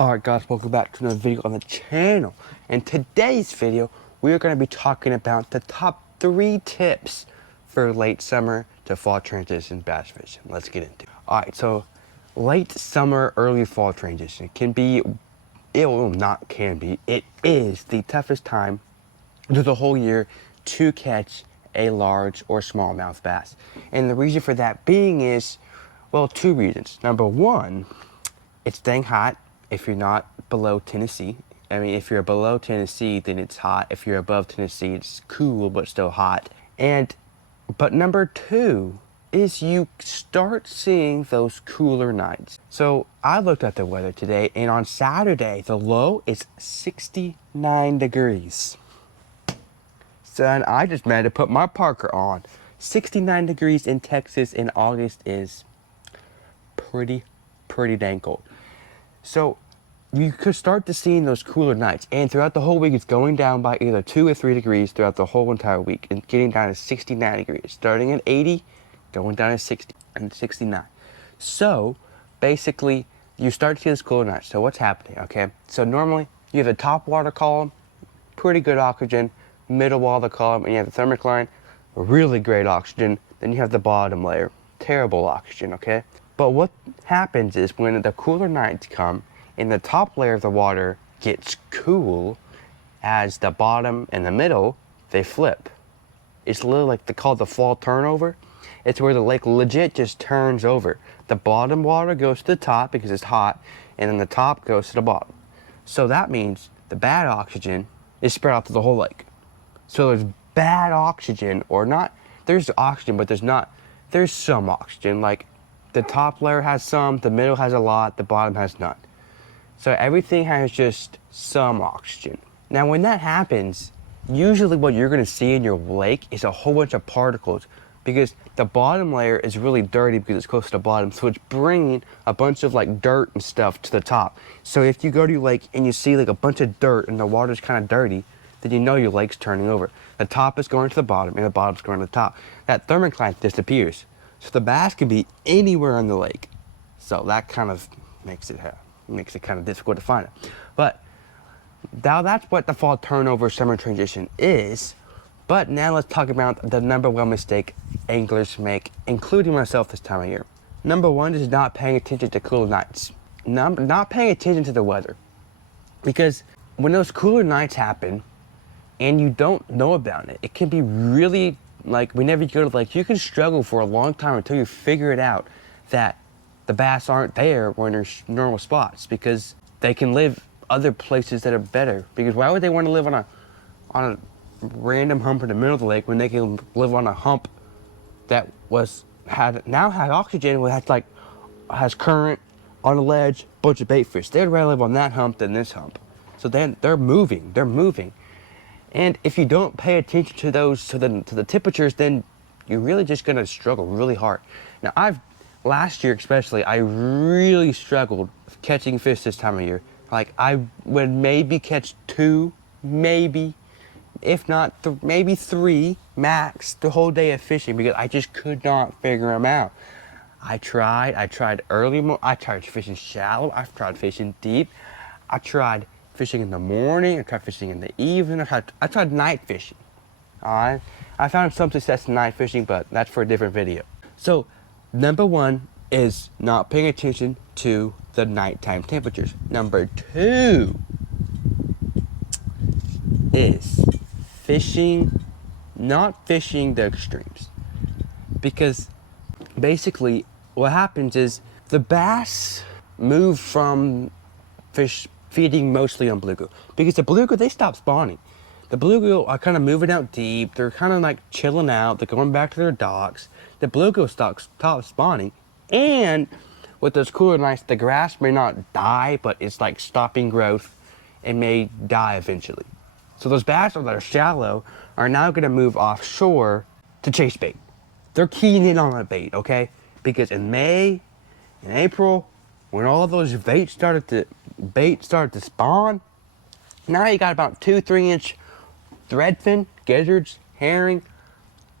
Alright guys, welcome back to another video on the channel. In today's video, we are going to be talking about the top 3 tips for late summer to fall transition bass fishing. Let's get into it. Alright, so late summer, early fall transition can be, it is the toughest time of the whole year to catch a large or smallmouth bass. And the reason for that being is, well, 2 reasons. Number 1, it's dang hot. If you're not below Tennessee, I mean, if you're below Tennessee, then it's hot. If you're above Tennessee, it's cool, but still hot. But number 2 is you start seeing those cooler nights. So I looked at the weather today, and on Saturday, the low is 69 degrees. Son, I just had to put my parka on. 69 degrees in Texas in August is pretty dang cold. So you could start to see those cooler nights, and throughout the whole week it's going down by either 2 or 3 degrees throughout the whole entire week and getting down to 69 degrees, starting at 80, going down to 60 and 69. So basically you start to see those cooler nights. So what's happening? Okay, so normally you have the top water column, pretty good oxygen, middle wall of the column, and you have the thermocline, really great oxygen. Then you have the bottom layer, terrible oxygen. Okay, but what happens is when the cooler nights come and the top layer of the water gets cool, as the bottom and the middle, they flip. It's literally like they call it the fall turnover. It's where the lake legit just turns over. The bottom water goes to the top because it's hot, and then the top goes to the bottom. So that means the bad oxygen is spread out to the whole lake. So there's bad oxygen, or not, there's oxygen, but there's some oxygen. Like the top layer has some, the middle has a lot, the bottom has none. So everything has just some oxygen. Now when that happens, usually what you're gonna see in your lake is a whole bunch of particles, because the bottom layer is really dirty because it's close to the bottom, so it's bringing a bunch of like dirt and stuff to the top. So if you go to your lake and you see like a bunch of dirt and the water's kind of dirty, then you know your lake's turning over. The top is going to the bottom and the bottom's going to the top. That thermocline disappears. So the bass can be anywhere in the lake. So that kind of makes it kind of difficult to find it. But now that's what the fall turnover summer transition is. But now let's talk about the number 1 mistake anglers make, including myself this time of year. Number 1 is not paying attention to cooler nights. Not paying attention to the weather. Because when those cooler nights happen and you don't know about it, it can be really, like whenever you go to the lake, you can struggle for a long time until you figure it out that the bass aren't there when there's normal spots, because they can live other places that are better. Because why would they want to live on a random hump in the middle of the lake when they can live on a hump that now has oxygen, has current, on a ledge, bunch of bait fish? They'd rather live on that hump than this hump. So then they're moving. And if you don't pay attention to those, to the temperatures, then you're really just gonna struggle really hard. Now last year especially, I really struggled catching fish this time of year. Like I would maybe catch 2, maybe, if not maybe 3 max the whole day of fishing, because I just could not figure them out. I tried I tried fishing shallow, I've tried fishing deep, I tried fishing in the morning, I tried fishing in the evening, I tried night fishing. Alright, I found some success in night fishing, but that's for a different video. So number 1 is not paying attention to the nighttime temperatures. Number 2 is not fishing the extremes. Because basically what happens is the bass move from feeding mostly on bluegill, because the bluegill, they stop spawning. The bluegill are kind of moving out deep. They're kind of like chilling out. They're going back to their docks. The bluegill stop spawning, and with those cooler nights, the grass may not die, but it's like stopping growth and may die eventually. So those bass that are shallow are now going to move offshore to chase bait. They're keying in on the bait, okay? Because in May, in April, when all of those bait started to spawn, now you got about 2-3 inch threadfin, gizzards, herring,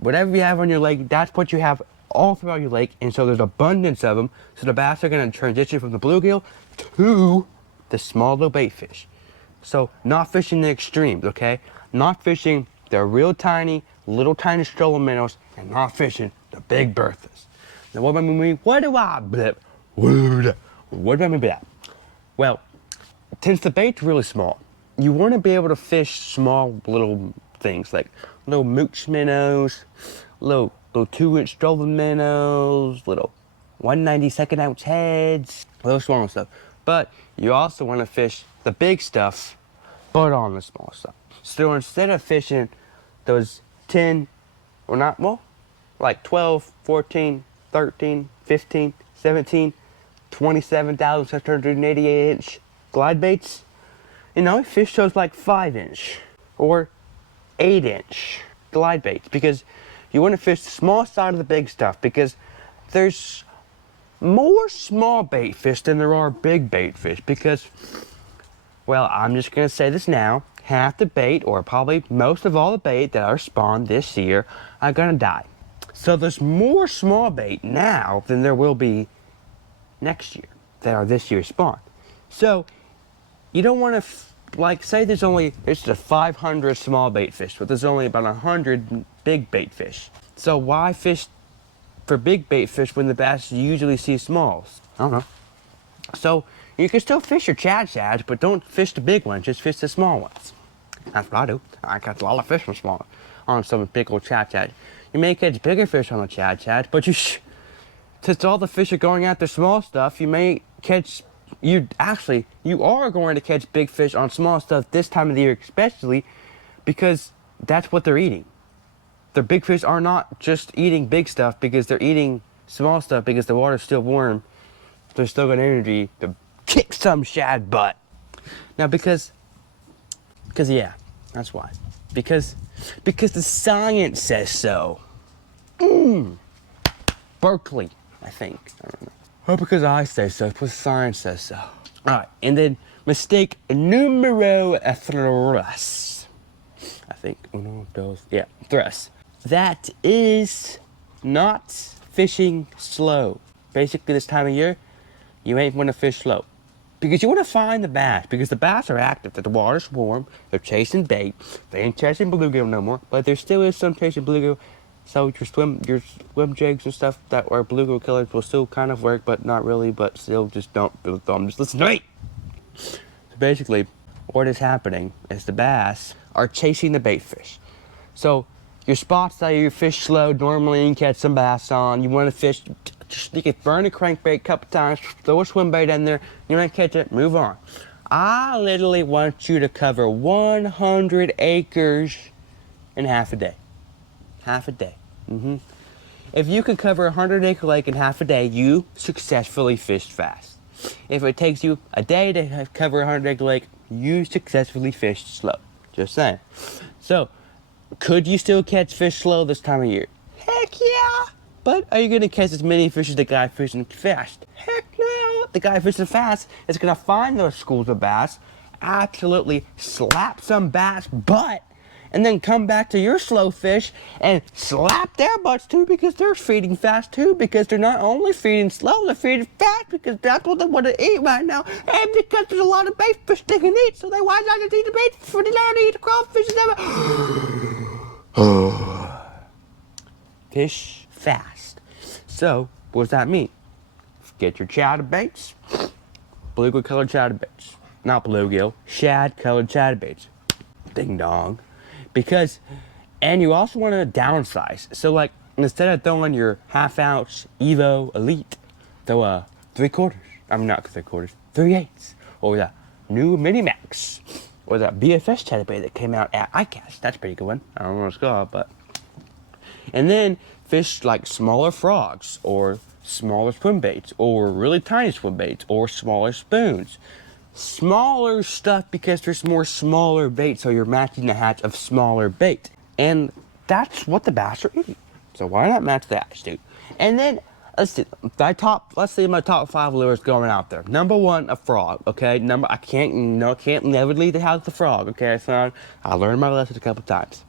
whatever you have on your lake, that's what you have all throughout your lake. And so there's abundance of them. So the bass are going to transition from the bluegill to the small little bait fish. So not fishing the extremes, okay? Not fishing the real tiny, little tiny stroller minnows, and not fishing the big berthas. Now what do I mean? What do I mean by that? Well, since the bait's really small, you want to be able to fish small little things like little mooch minnows, little 2-inch stroller minnows, little 1/92 ounce heads, little small stuff. But you also want to fish the big stuff, but on the small stuff. So instead of fishing those 10, or not, well, like 12, 14, 13, 15, 17, 27,688 inch glide baits, you know, fish those like 5-inch or 8-inch glide baits, because you want to fish the small side of the big stuff, because there's more small bait fish than there are big bait fish, because, well, I'm just going to say this now, half the bait, or probably most of all the bait that are spawned this year, are going to die. So there's more small bait now than there will be next year that are this year's spawn. So you don't want to, like, say there's just 500 small bait fish, but there's only about 100 big bait fish. So why fish for big bait fish when the bass usually see smalls? I don't know. So you can still fish your shads, but don't fish the big ones, just fish the small ones. That's what I do. I catch a lot of fish on some big old shad. You may catch bigger fish on the shad, but since all the fish are going after small stuff, you may catch, you are going to catch big fish on small stuff this time of the year, especially because that's what they're eating. The big fish are not just eating big stuff because they're eating small stuff because the water's still warm. They're still got energy to kick some shad butt. Now because yeah, that's why. Because the science says so. Berkeley, I think. I don't know. Or because I say so, because science says so. Alright, and then mistake numero 3. I think, tres. That is not fishing slow. Basically this time of year, you ain't want to fish slow. Because you want to find the bass, because the bass are active, that the water's warm, they're chasing bait, they ain't chasing bluegill no more, but there still is some chasing bluegill, so your swim jigs and stuff that are bluegill killers will still kind of work, but not really, but still just don't, just listen to me! So basically, what is happening is the bass are chasing the bait fish. So, your spots that you fish slow, normally you can catch some bass on, you want to fish, you can burn a crankbait a couple times, throw a swim bait in there, you might catch it, move on. I literally want you to cover 100 acres in half a day. Half a day. If you can cover a 100-acre lake in half a day, you successfully fished fast. If it takes you a day to cover a 100-acre lake, you successfully fished slow. Just saying. So, could you still catch fish slow this time of year? Heck yeah! But are you going to catch as many fish as the guy fishing fast? Heck no! The guy fishing fast is going to find those schools of bass, absolutely slap some bass butt, and then come back to your slow fish and slap their butts too, because they're feeding fast too, because they're not only feeding slow, they're feeding fast because that's what they want to eat right now, and because there's a lot of bait fish they can eat, so they why not just eat the bait for the land to eat the crawfish and everything. Fish fast. So, what does that mean? Get your chatterbaits, bluegill colored chatterbaits. Not bluegill, shad colored chatterbaits. Ding dong. Because, and you also want to downsize. So like, instead of throwing your half-ounce Evo Elite, throw a 3/4. I mean, not 3/4, 3/8. Or the new Mini Max. Or the BFS chatterbait that came out at ICAST. That's a pretty good one. I don't know what it's called, but. And then fish like smaller frogs, or smaller swim baits, or really tiny swim baits, or smaller spoons. Smaller stuff because there's more smaller bait, so you're matching the hatch of smaller bait. And that's what the bass are eating. So why not match the hatch, dude? And then, let's see my top 5 lures going out there. Number 1, a frog, okay? I can't never leave the house with a frog, okay, son? I learned my lesson a couple times.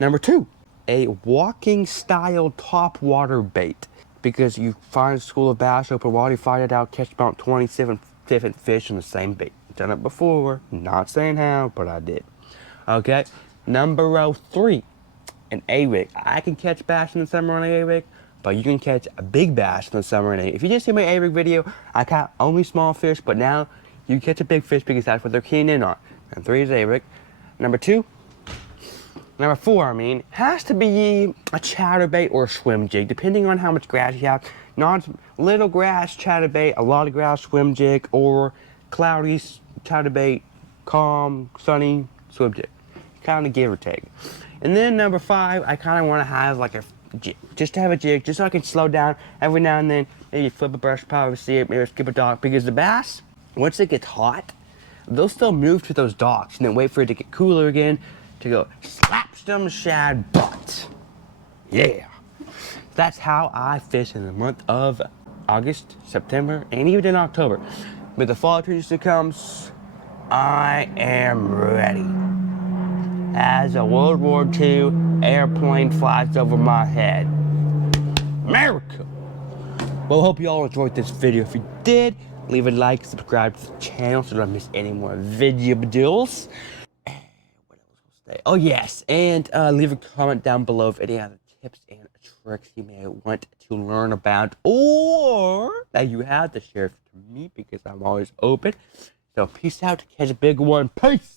Number 2, a walking style top water bait. Because you find a school of bass, open water, you find it out, catch about 27 different fish on the same bait. done it before. Not saying how, but I did. Okay. Number 3, an A-rig. I can catch bass in the summer on an A-rig, but you can catch a big bass in the summer on an A-rig. If you just see my A-rig video, I caught only small fish, but now you catch a big fish because that's what they're keying in on. And 3 is A-rig. Number 4, has to be a chatterbait or a swim jig, depending on how much grass you have. Not little grass chatterbait, a lot of grass swim jig, or cloudy chatterbait, calm, sunny swim jig. Kind of give or take. And then number 5, I kind of want to have like a jig, just to have a jig, just so I can slow down every now and then. Maybe flip a brush, probably see it, maybe skip a dock, because the bass, once it gets hot, they'll still move to those docks and then wait for it to get cooler again to go slap some shad butt. Yeah. That's how I fish in the month of August, September, and even in October. With the fall season comes, I am ready. As a World War II airplane flies over my head. America! Well, hope you all enjoyed this video. If you did, leave a like, subscribe to the channel so you don't miss any more videos. Oh yes, and leave a comment down below of any other tips and tricks you may want to learn about or that you have to share to me, because I'm always open. So peace out, catch a big one. Peace!